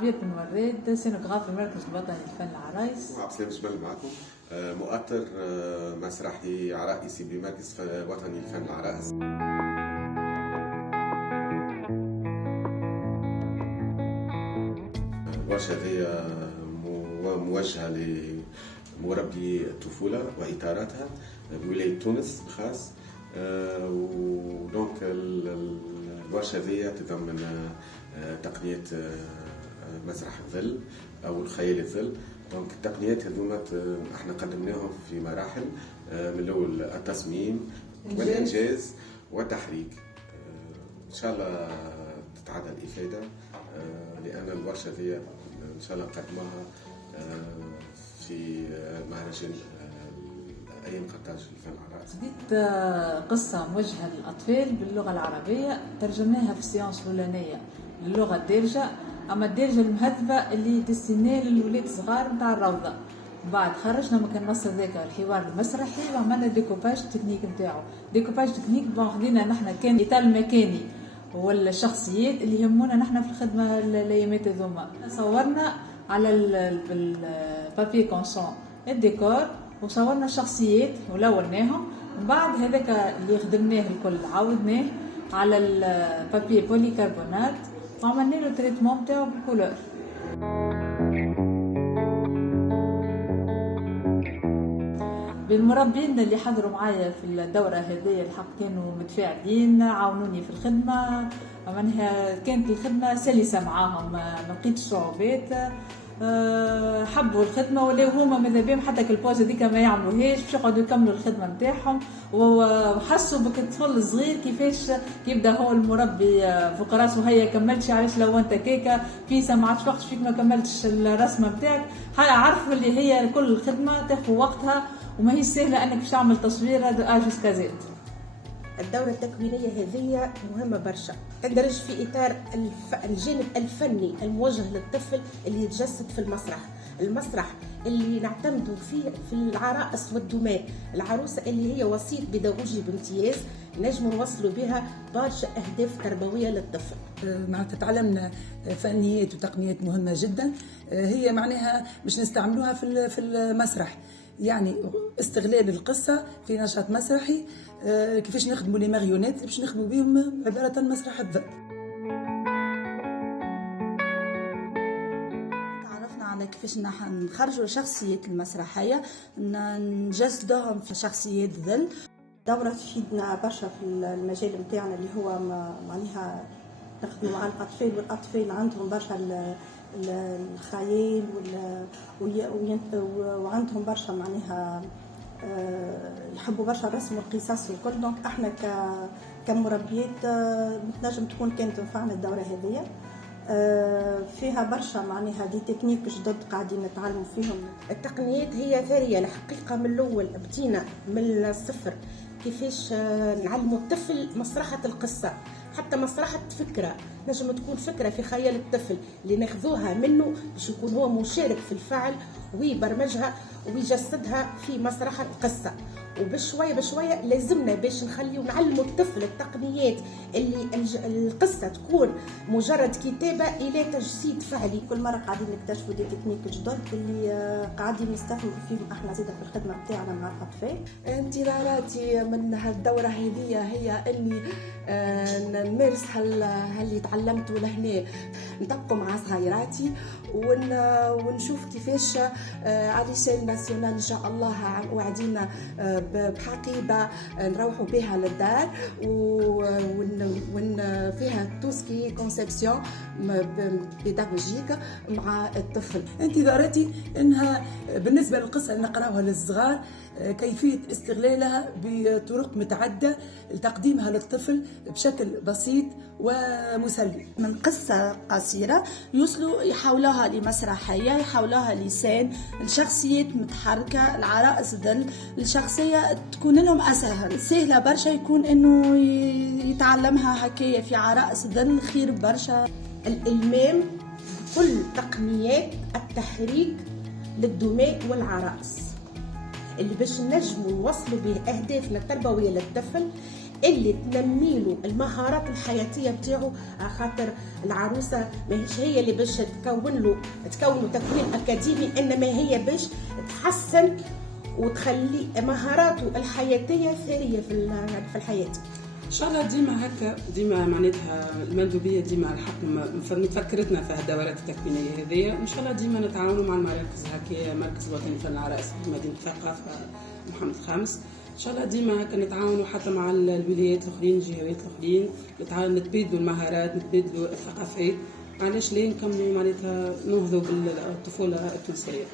عبير بن وراد سينوغراف المركز الوطني للفن العرايس. عبد السلام جمال معكم، مؤطر مسرحي عرائسي بمركز وطني للفن العرايس. الورشة هذه موجهة لمربي الطفولة وإطاراتها بولاية تونس بخاص. ودونك الورشة هذه تتضمن تقنية مسرح الظل أو الخيال الظل. دونك التقنيات هذوما احنا قدمناهم في مراحل، من الأول التصميم والإنجاز والتحريك. إن شاء الله تتعدى الإفادة، لأن الورشة هذه إن شاء الله قدمها في مهرجان أيام قرطاج الفن العرايس. بديت قصة موجهة للأطفال باللغة العربية، ترجمناها في السيانس الأولانية للغة الدارجة، أما الدارجة المهذبة اللي ديستينيه للولاد الصغار نتاع الروضة. بعد خرجنا مكان النص هذاك الحوار المسرحي وعملنا ديكوباج تكنيك نتاعو. ديكوباج تكنيك خدينا نحنا كان الإطار المكاني والشخصيات اللي يهمونا نحن في الخدمة الأيامات هذوما. صورنا على البابي كونسون الديكور وصورنا الشخصيات ولوناهم، ومن بعد هذاك اللي خدمناه الكل عاودناه على البابي بوليكربونات وعملنا له تريتمون نتاعو بالكولور. بالمربين اللي حضروا معايا في الدورة هذه الحق كانوا متفاعلين، عاونوني في الخدمة، معناها كانت الخدمة سلسة معاهم، ما لقيتش صعوبات، حبوا الخدمة ولاو هما ماذا بهم حتى البوز هذيك ما يعملوهاش باش يقعدوا يكملوا الخدمة نتاعهم، وحسوا بكطفل صغير كيفاش يبدا هو المربي فوق راسه هيا كملتش علاش لو انت كيكا في ما عادش وقت فيك ما كملتش الرسمة نتاعك. عرفوا اللي هي كل الخدمة تاخذ وقتها وما هي سهلة انك باش تعمل تصوير جوسكا زيت. الدورة التكوينية هذه مهمة برشا، تندرج في إطار الجانب الفني الموجه للطفل اللي يتجسد في المسرح. المسرح اللي نعتمدوا فيه في العرائس والدماء، العروسة اللي هي وسيط بيداغوجي بامتياز نجم نوصلوا بها برشا أهداف تربوية للطفل. معناتها تعلمنا فنيات وتقنيات مهمة جدا، هي معناها مش نستعملوها في المسرح، يعني استغلال القصة في نشاط مسرحي، كيفاش نخدموا لي ماريونيت باش نخدموا بهم عبارة مسرح الظل. تعرفنا على كيفاش نخرجوا الشخصيات المسرحية نجسدوهم في شخصيات ظل. دورة تفيدنا برشا في المجال نتاعنا اللي هو معناها نخدموا مع الأطفال، والأطفال عندهم برشا الخيال وعندهم برشا معناها يحبوا برشا الرسم والقصص والكل. دونك احنا كمربيات نجم تكون كانت تنفعنا الدورة هذه، فيها برشا معناها دي تكنيك جدد قاعدين نتعلموا فيهم. التقنيات هي ثرية الحقيقة، من الأول بدينا من الصفر كيفاش نعلموا الطفل مسرحة القصة، حتى مسرحة فكرة نجم تكون فكرة في خيال الطفل اللي ناخذوها منه باش يكون هو مشارك في الفعل ويبرمجها ويجسدها في مسرح القصة. وبشوية بشوية لازمنا باش نخليو نعلموا الطفل التقنيات اللي القصة تكون مجرد كتابة إلى تجسيد فعلي. كل مرة قاعدين نكتشفوا دي تكنيك جدد اللي قاعدين نستخدموا فيهم احنا زيدا في الخدمة بتاعنا مع الأطفال. انطباعاتي من هالدورة هذه هي اني نمارس هاللي تعلمته لهنا، نطبقه مع صغيراتي ونشوف كيفاش على لسان ناسيونال ان شاء الله وعدينا بحقيبة نروحوا بها للدار فيها توسكي كونسيبسيون بيداغوجيك مع الطفل. انتظاراتي انها بالنسبة للقصة اللي نقراوها للصغار كيفية استغلالها بطرق متعددة لتقديمها للطفل بشكل بسيط ومسلي. من قصة قصيرة يوصلوا يحولوها لمسرحية، يحولوها لسان، الشخصيات متحركة، العرائس ظل، الشخصية تكون لهم أسهل سهلة برشا، يكون إنه يتعلمها هكايا في عرائس ظل خير برشا. الإلمام بكل تقنيات التحريك للدماء والعرائس اللي باش نجموا نوصلوا به أهدافنا التربوية للطفل اللي تنمي له المهارات الحياتيه بتاعه، على خاطر العروسه ماهيش هي اللي باش تكون تكوين اكاديمي، انما هي باش تحسن وتخلي مهاراته الحياتيه ثريه في الحياه. ان شاء الله ديما هكا، ديما معناتها المندوبيه ديما على حق متفكرتنا في الدورات التكوينيه هذيا. ان شاء الله ديما نتعاونوا مع المراكز هكا، مركز الوطني لفن العرائس في مدينه الثقافه محمد الخامس. ان شاء الله ديما هكا نتعاونوا حتى مع الولايات الاخرين، الجهات الاخرين، نتبادلوا المهارات، نتبادلوا الثقافات. علاش ليه نكملوا معناتها نهضوا بالطفوله التونسيه.